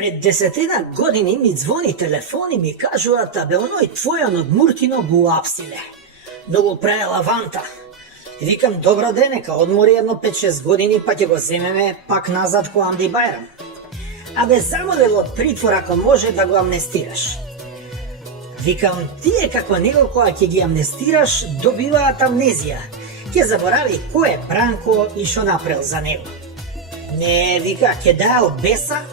Пред 10 години ми звони телефон и ми кажуваат, абе оној твојан од Муртино го апсиле. Многу праe лаванта. Викам, добро ден, нека одмори едно 5-6 години, па ќе го земеме пак назад ко Амди Бајрам. Абе замолел од притвор ако може да го амнестираш. Викам, тие како него кога ќе ги амнестираш, добиваат амнезија. Ќе заборави кој е Бранко и шо направил за него. Не, вика, ќе дае од беса,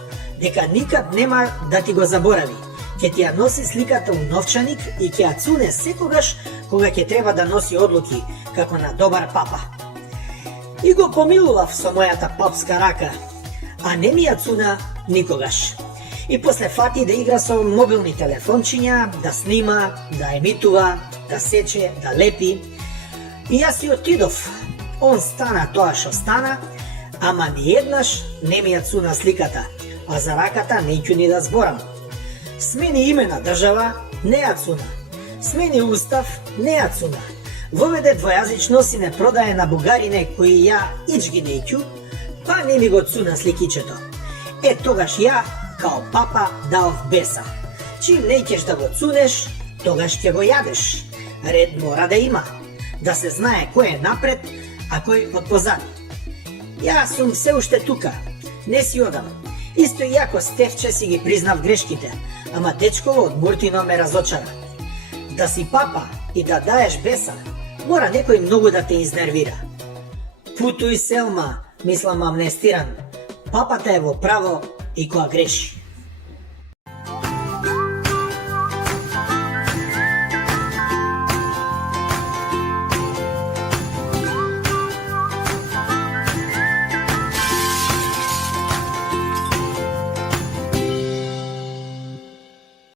дека никад нема да ти го заборави. Ќе ти ја носи сликата у новчаник и ќе ја цуне секогаш кога ќе треба да носи одлуки, како на добар папа. И го помилував со мојата папска рака, а не ми ја цуна никогаш. И после фати да игра со мобилни телефончиња, да снима, да емитува, да сече, да лепи. И јас си отидов. Он стана тоа што стана, ама ни еднаш не ми ја цуна сликата, а за раката неќу ни да зборам. Смени име на држава, не ја цуна. Смени устав, не ја цуна. Воведе двојазичност и не продае на бугарине кои ја ич ги неќу, па не ми го цуна сликичето. Е, тогаш ја, као папа, дав беса. Чим неќеш да го цунеш, тогаш ќе го јадеш. Ред мора да има. Да се знае кој е напред, а кој од позади. Јас сум се уште тука. Не си одам. Исто и ако Стефче си ги признав грешките, ама дечково од Муртино ме разочара. Да си папа и да даеш беса, мора некој многу да те изнервира. Путуј, Селма, мислам амнестиран. Папата е во право и која греши.